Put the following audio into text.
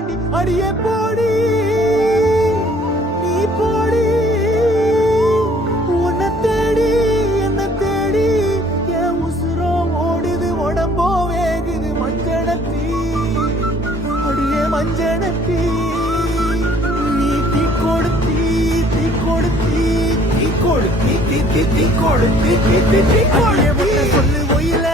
அடியே போடி நீ போடி உன்னை தேடி என்ன தேடி என் உசுரோ ஓடுது உடம்போ வேகுது மஞ்சளத்தி அடியே மஞ்சளத்தி நீ தீ கொடுத்தி தீ கொடுத்தி தீ கொடுத்தி தீ தீ தீ கொடுத்தி தீ தீ தீ கொடுத்தி சொல்லு ஒயில